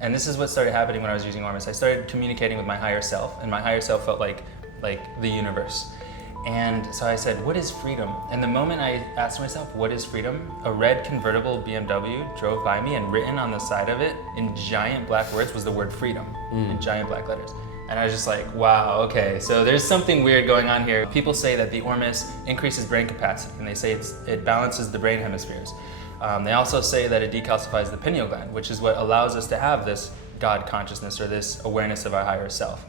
And this is what started happening when I was using Ormus. I started communicating with my higher self, and my higher self felt like the universe. And so I said, what is freedom? And the moment I asked myself, what is freedom? A red convertible BMW drove by me, and written on the side of it in giant black words was the word freedom in giant black letters. And I was just like, wow, okay, so there's something weird going on here. People say that the Ormus increases brain capacity, and they say it balances the brain hemispheres. They also say that it decalcifies the pineal gland, which is what allows us to have this God consciousness, or this awareness of our higher self.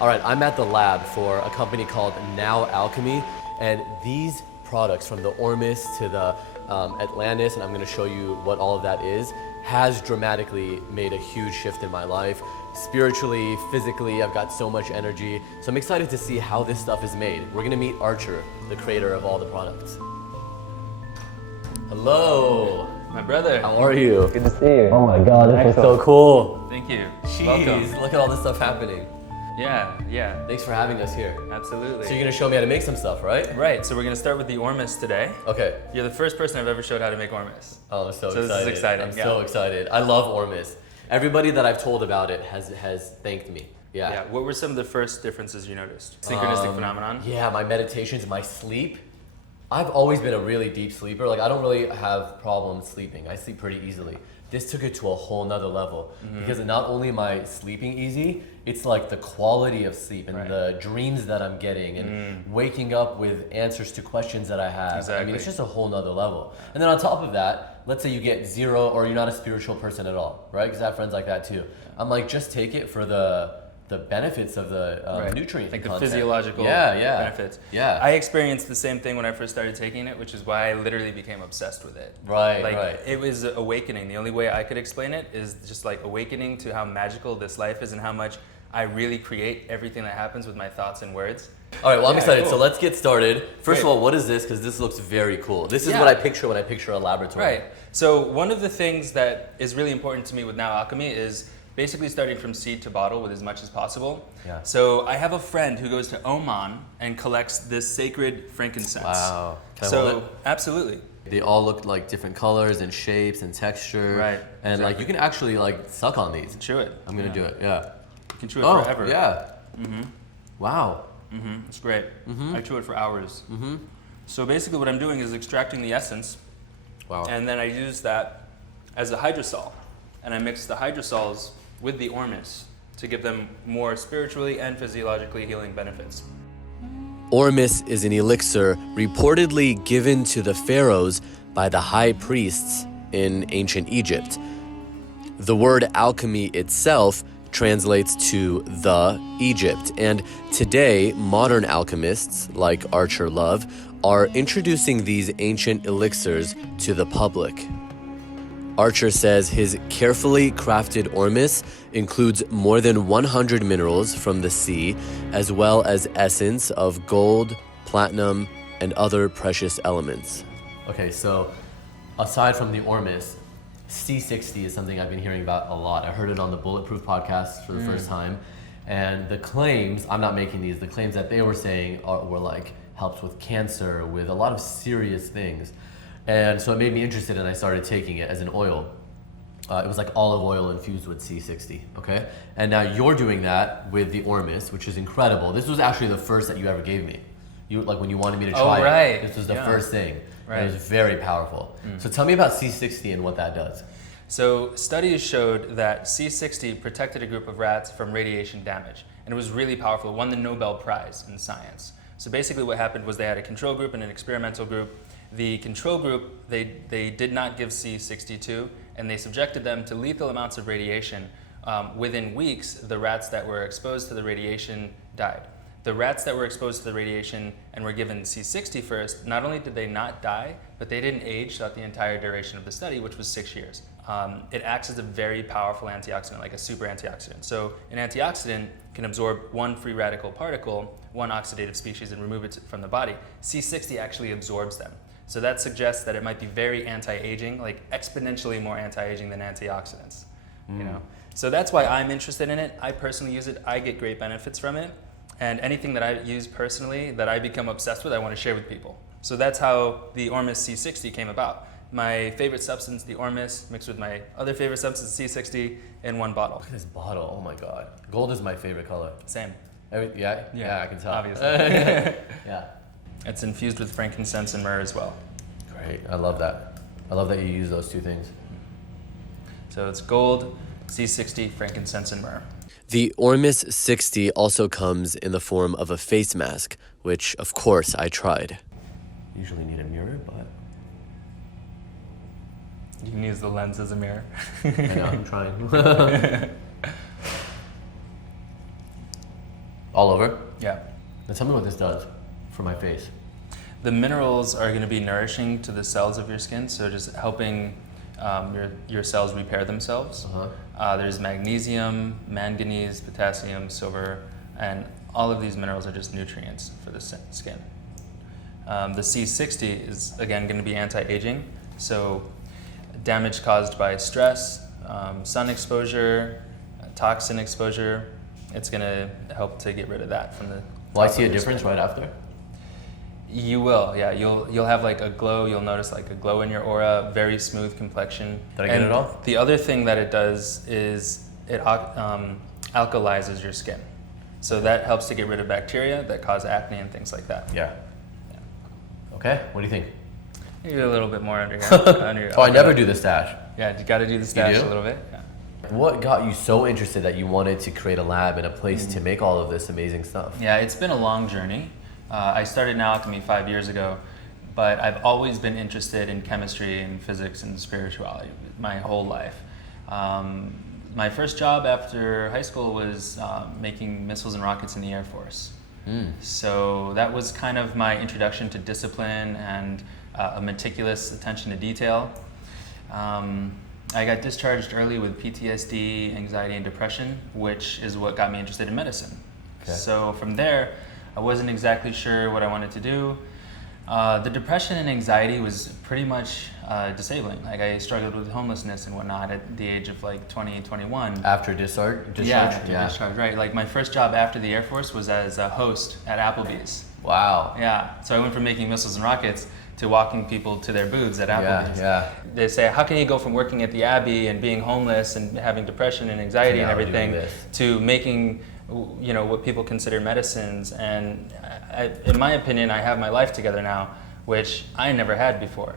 All right, I'm at the lab for a company called Now Alchemy, and these products, from the Ormus to the Atlantis, and I'm gonna show you what all of that is, has dramatically made a huge shift in my life. Spiritually, physically, I've got so much energy. So I'm excited to see how this stuff is made. We're gonna meet Archer, the creator of all the products. Hello. My brother. How are you? Good to see you. Oh my God, this is so cool. Thank you. Jeez, Welcome. look at all this stuff happening. Yeah. Thanks for having us here. Absolutely. So you're gonna show me how to make some stuff, right? Right, so we're gonna start with the Ormus today. Okay. You're the first person I've ever showed how to make Ormus. Oh, I'm so excited. This is exciting. I'm so excited. I love Ormus. Everybody that I've told about it has thanked me. Yeah. What were some of the first differences you noticed? Synchronistic phenomenon? Yeah, my meditations, my sleep. I've always been a really deep sleeper. Like, I don't really have problems sleeping. I sleep pretty easily. This took it to a whole nother level, because not only am I sleeping easy, it's like the quality of sleep and the dreams that I'm getting and waking up with answers to questions that I have. Exactly. I mean, it's just a whole nother level. And then on top of that, let's say you get zero, or you're not a spiritual person at all, right? Because I have friends like that too. I'm like, just take it for the benefits of the nutrient like content. the physiological benefits. Yeah. I experienced the same thing when I first started taking it, which is why I literally became obsessed with it. Right. It was awakening. The only way I could explain it is just like awakening to how magical this life is and how much I really create everything that happens with my thoughts and words. All right, well, I'm excited. Cool. So let's get started. First Great. of all, what is this? Because this looks very cool. This is Yeah. what I picture when I picture a laboratory. Right. So one of the things that is really important to me with Now Alchemy is basically starting from seed to bottle with as much as possible. Yeah. So I have a friend who goes to Oman and collects this sacred frankincense. Wow. Can I hold it? Absolutely. They all look like different colors and shapes and texture. Right, And like exactly. you can actually like suck on these. Chew it. I'm gonna do it. Yeah. You can chew it Oh, forever. yeah. Wow. It's great. I chew it for hours. So basically what I'm doing is extracting the essence, Wow. and then I use that as a hydrosol. And I mix the hydrosols with the Ormus to give them more spiritually and physiologically healing benefits. Ormus is an elixir reportedly given to the pharaohs by the high priests in ancient Egypt. The word alchemy itself translates to the Egypt, and today modern alchemists like Archer Love are introducing these ancient elixirs to the public. Archer says his carefully crafted Ormus includes more than 100 minerals from the sea, as well as essence of gold, platinum, and other precious elements. Okay, so aside from the Ormus, C60 is something I've been hearing about a lot. I heard it on the Bulletproof podcast for the first time. And the claims, I'm not making these, the claims that they were saying were like, helps with cancer, with a lot of serious things. And so it made me interested, and I started taking it as an oil. It was like olive oil infused with C60, okay? And now you're doing that with the Ormus, which is incredible. This was actually the first that you ever gave me. You like when you wanted me to try right. it. This was the Yeah. first thing. Right. And it was very powerful. So tell me about C60 and what that does. So studies showed that C60 protected a group of rats from radiation damage, and it was really powerful. It won the Nobel Prize in science. So basically what happened was they had a control group and an experimental group. The control group, they did not give C60 to, and they subjected them to lethal amounts of radiation. Within weeks, the rats that were exposed to the radiation died. The rats that were exposed to the radiation and were given C60 first, not only did they not die, but they didn't age throughout the entire duration of the study, which was 6 years. It acts as a very powerful antioxidant, like a super antioxidant. So an antioxidant can absorb one free radical particle, one oxidative species, and remove it from the body. C60 actually absorbs them. So that suggests that it might be very anti-aging, like exponentially more anti-aging than antioxidants. You know, so that's why I'm interested in it. I personally use it. I get great benefits from it, and anything that I use personally that I become obsessed with, I want to share with people. So that's how the Ormus C60 came about. My favorite substance, the Ormus, mixed with my other favorite substance, C60, in one bottle. Look at this bottle. Oh my god. Gold is my favorite color. Same. Yeah, I can tell. Obviously. Yeah. It's infused with frankincense and myrrh as well. Great. I love that. I love that you use those two things. So it's gold, C60, frankincense, and myrrh. The Ormus 60 also comes in the form of a face mask, which of course I tried. Usually need a mirror, but You can use the lens as a mirror. I know, I'm trying. All over? Yeah. Now tell me what this does for my face. The minerals are going to be nourishing to the cells of your skin, so just helping your cells repair themselves. There's magnesium, manganese, potassium, silver, and all of these minerals are just nutrients for the skin. The C60 is, again, going to be anti-aging, so damage caused by stress, sun exposure, toxin exposure, it's going to help to get rid of that from the Will I see a difference right after? You will, yeah. You'll have like a glow. You'll notice like a glow in your aura, very smooth complexion. Did I get it all? The other thing that it does is it alkalizes your skin. So that helps to get rid of bacteria that cause acne and things like that. Yeah. Okay, what do you think? Maybe a little bit more under here. I never do the stash. Yeah, you got to do the stash do? a little bit. Yeah. What got you so interested that you wanted to create a lab and a place to make all of this amazing stuff? Yeah, it's been a long journey. I started Now Alchemy 5 years ago, but I've always been interested in chemistry and physics and spirituality my whole life. My first job after high school was making missiles and rockets in the Air Force. So that was kind of my introduction to discipline and a meticulous attention to detail. I got discharged early with PTSD, anxiety, and depression, which is what got me interested in medicine. Okay. So from there, I wasn't exactly sure what I wanted to do. The depression and anxiety was pretty much disabling. Like I struggled with homelessness and whatnot at the age of like 20, 21. After discharge? Yeah, after discharge, right. Like my first job after the Air Force was as a host at Applebee's. Wow. Yeah, so I went from making missiles and rockets to walking people to their booths at Applebee's. Yeah. They say, how can you go from working at the Abbey and being homeless and having depression and anxiety and everything to making, you know, what people consider medicines? And in my opinion, I have my life together now, which I never had before.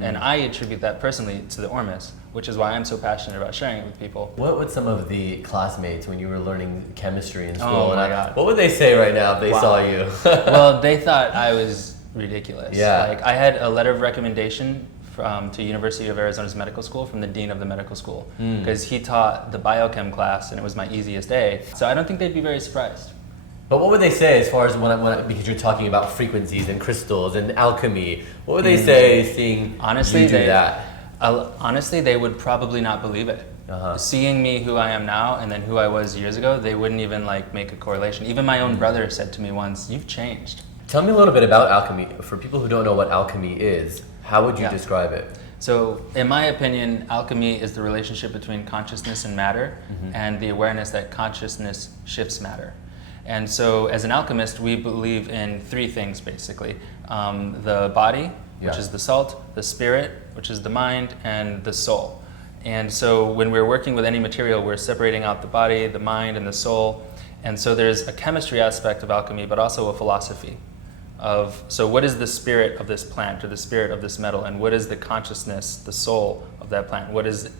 And I attribute that personally to the Ormus, which is why I'm so passionate about sharing it with people. What would some of the classmates, when you were learning chemistry in school, Oh my God. what would they say right now if they saw you? Well, they thought I was ridiculous. Yeah. Like I had a letter of recommendation to University of Arizona's medical school from the dean of the medical school because he taught the biochem class and it was my easiest A. So I don't think they'd be very surprised. But what would they say as far as because you're talking about frequencies and crystals and alchemy, what would they say seeing Honestly, you do that? Honestly, they would probably not believe it. Seeing me who I am now and then who I was years ago, they wouldn't even like make a correlation. Even my own brother said to me once, "You've changed." Tell me a little bit about alchemy. For people who don't know what alchemy is, how would you describe it? So, in my opinion, alchemy is the relationship between consciousness and matter and the awareness that consciousness shifts matter. And so, as an alchemist, we believe in three things basically. The body, which is the salt, the spirit, which is the mind, and the soul. And so when we're working with any material, we're separating out the body, the mind, and the soul. And so there's a chemistry aspect of alchemy, but also a philosophy of, so what is the spirit of this plant or the spirit of this metal, and what is the consciousness, the soul of that plant?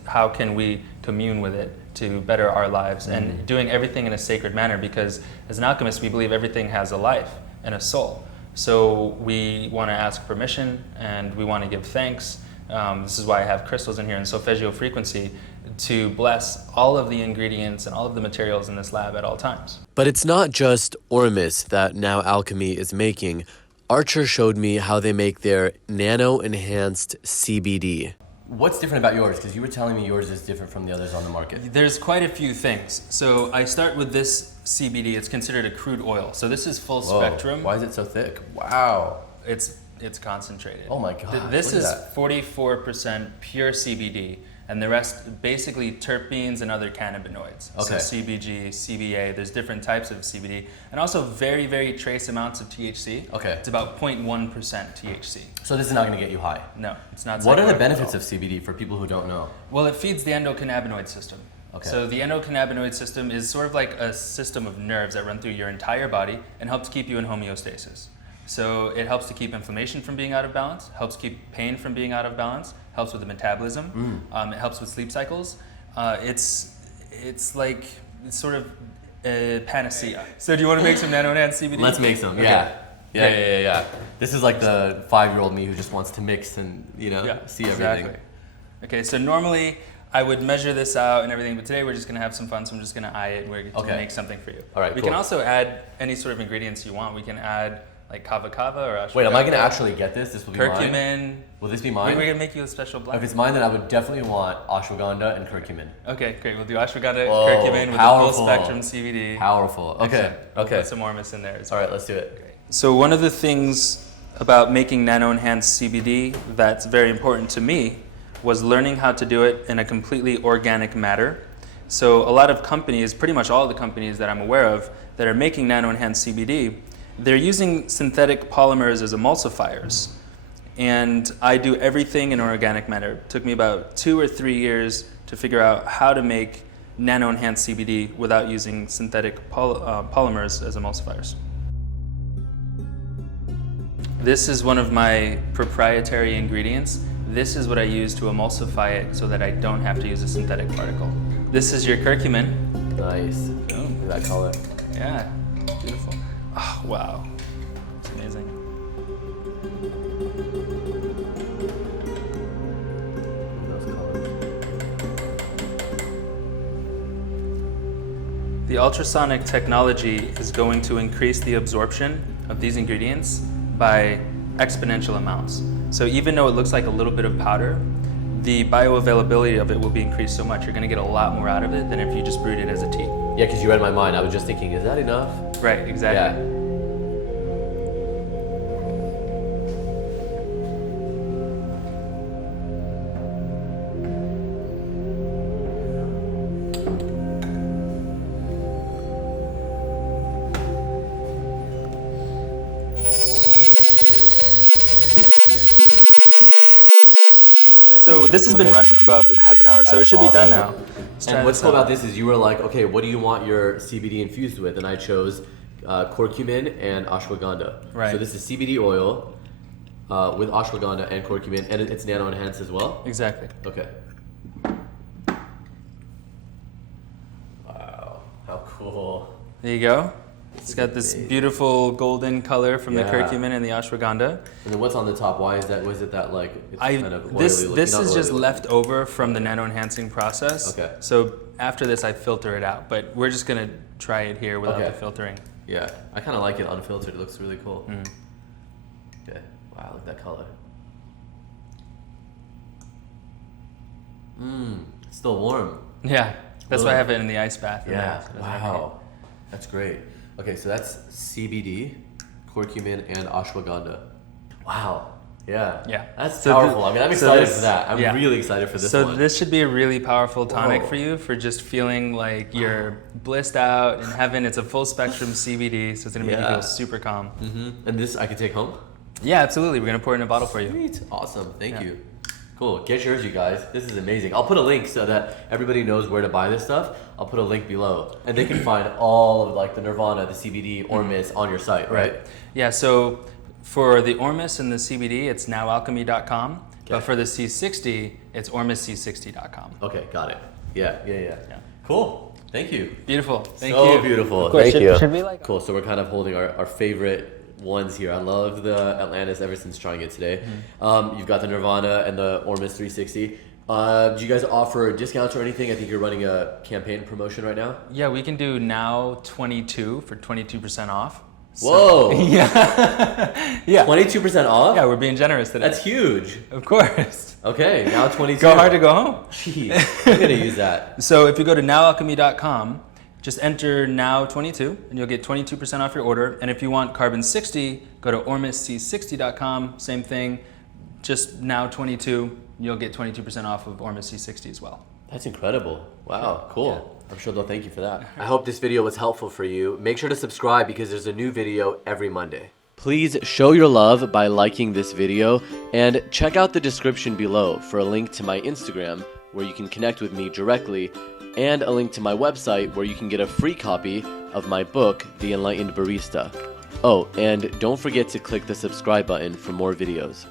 How can we commune with it to better our lives? And doing everything in a sacred manner, because as an alchemist, we believe everything has a life and a soul. So we want to ask permission and we want to give thanks. This is why I have crystals in here and solfeggio frequency to bless all of the ingredients and all of the materials in this lab at all times. But it's not just Ormus that Now Alchemy is making. Archer showed me how they make their nano-enhanced CBD. What's different about yours? Because you were telling me yours is different from the others on the market. There's quite a few things. So I start with this CBD. It's considered a crude oil. So this is full spectrum. Why is it so thick? Wow. It's concentrated. Oh my God. This is 44% pure CBD, and the rest basically terpenes and other cannabinoids. Okay. So CBG, CBA, there's different types of CBD, and also very, very trace amounts of THC. Okay. It's about 0.1% THC. So this is not going to get you high. No, it's not. What are the psychoactive benefits at of CBD for people who don't know? Well, it feeds the endocannabinoid system. Okay. So the endocannabinoid system is sort of like a system of nerves that run through your entire body and helps keep you in homeostasis. So it helps to keep inflammation from being out of balance, helps keep pain from being out of balance, helps with the metabolism, it helps with sleep cycles. It's sort of a panacea. So do you want to make some nano-enhanced CBD? Let's make some, Okay. Yeah. Yeah. This is like the 5-year-old me who just wants to mix and, see everything. Exactly. Okay, so normally I would measure this out and everything, but today we're just going to have some fun, so I'm just going to eye it and we're going to make something for you. All right, We cool. can also add any sort of ingredients you want. We can add like kava or ashwagandha. Wait, am I going to actually get this? This will be mine? curcumin. Will this be We're mine? going to make you a special blend. If it's mine, then I would definitely want ashwagandha and curcumin. Okay, great. We'll do ashwagandha, Whoa, curcumin with powerful. the full spectrum CBD. Powerful. Okay. Excellent. We'll Okay. put some Ormus in there as All well. right, let's do it. So one of the things about making nano-enhanced CBD that's very important to me was learning how to do it in a completely organic matter. So a lot of companies, pretty much all the companies that I'm aware of that are making nano-enhanced CBD, they're using synthetic polymers as emulsifiers. And I do everything in an organic matter. It took me about 2 or 3 years to figure out how to make nano-enhanced CBD without using synthetic polymers as emulsifiers. This is one of my proprietary ingredients. This is what I use to emulsify it so that I don't have to use a synthetic particle. This is your curcumin. Nice. Oh. Look at that color. Yeah, beautiful. Oh, wow, it's amazing. Those colors. The ultrasonic technology is going to increase the absorption of these ingredients by exponential amounts. So even though it looks like a little bit of powder, the bioavailability of it will be increased so much, you're gonna get a lot more out of it than if you just brewed it as a tea. Yeah, because you read my mind. I was just thinking, is that enough? Right, exactly. Yeah. So this has been running for about half an hour, so it should be done now. Let's try And what's this cool out. about this is you were like, okay, what do you want your CBD infused with? And I chose curcumin and ashwagandha. Right. So this is CBD oil with ashwagandha and curcumin, and it's nano enhanced as well. Exactly. Okay. Wow, how cool. There you go. It's got this beautiful golden color from the Yeah. curcumin and the ashwagandha. And then what's on the top? Why is that? Was it that like it's kind of oily This looking? this Not is just oily. left over from the nano enhancing process. Okay. So after this, I filter it out, but we're just gonna try it here without Okay. the filtering. Yeah, I kind of like it unfiltered. It looks really cool. Mm. Okay. Wow, look at that color. It's still warm. Yeah, that's why I Ugh. have it in the ice bath. in Yeah. there, so it doesn't Wow. That's great. Okay, so that's CBD, curcumin, and ashwagandha. Wow. Yeah. Yeah. That's So powerful. the- I mean, I'm so excited this- for that. I'm yeah. really excited for this So one. this should be a really powerful tonic Whoa. for you for just feeling like you're blissed out in heaven. It's a full spectrum CBD, so it's gonna make you Yeah. feel super calm. And this I can take home? Yeah, absolutely. We're gonna pour it in a bottle for you. Sweet. Awesome. Thank Yeah. you. Cool. Get yours, you guys. This is amazing. I'll put a link so that everybody knows where to buy this stuff. I'll put a link below. And they can find all of like the Nirvana, the CBD, Ormus on your site, right? Yeah, so for the Ormus and the CBD, it's nowalchemy.com. But Okay. for the C60, it's ormusc60.com. Okay, got it. Yeah. Yeah. Cool. Thank you. Beautiful. Thank so you. beautiful. Of course. Thank Should- you. should we, like- Cool. So we're kind of holding our favorite ones here. I love the Atlantis ever since trying it today. You've got the Nirvana and the Ormus 360. Do you guys offer discounts or anything? I think you're running a campaign promotion right now. Yeah, we can do now 22 for 22% off. Whoa. Yeah. Yeah. 22% off? Yeah, we're being generous today. That's huge. Of course. Okay, now 22. Go hard to go home. Jeez, I'm going to use that. So if you go to nowalchemy.com, just enter now22 and you'll get 22% off your order. And if you want carbon 60, go to ormusc60.com, same thing, just now 22, you'll get 22% off of Ormus C60 as well. That's incredible. Wow, cool. Yeah. I'm sure they'll thank you for that. I hope this video was helpful for you. Make sure to subscribe because there's a new video every Monday. Please show your love by liking this video and check out the description below for a link to my Instagram where you can connect with me directly and a link to my website where you can get a free copy of my book, The Enlightened Barista. Oh, and don't forget to click the subscribe button for more videos.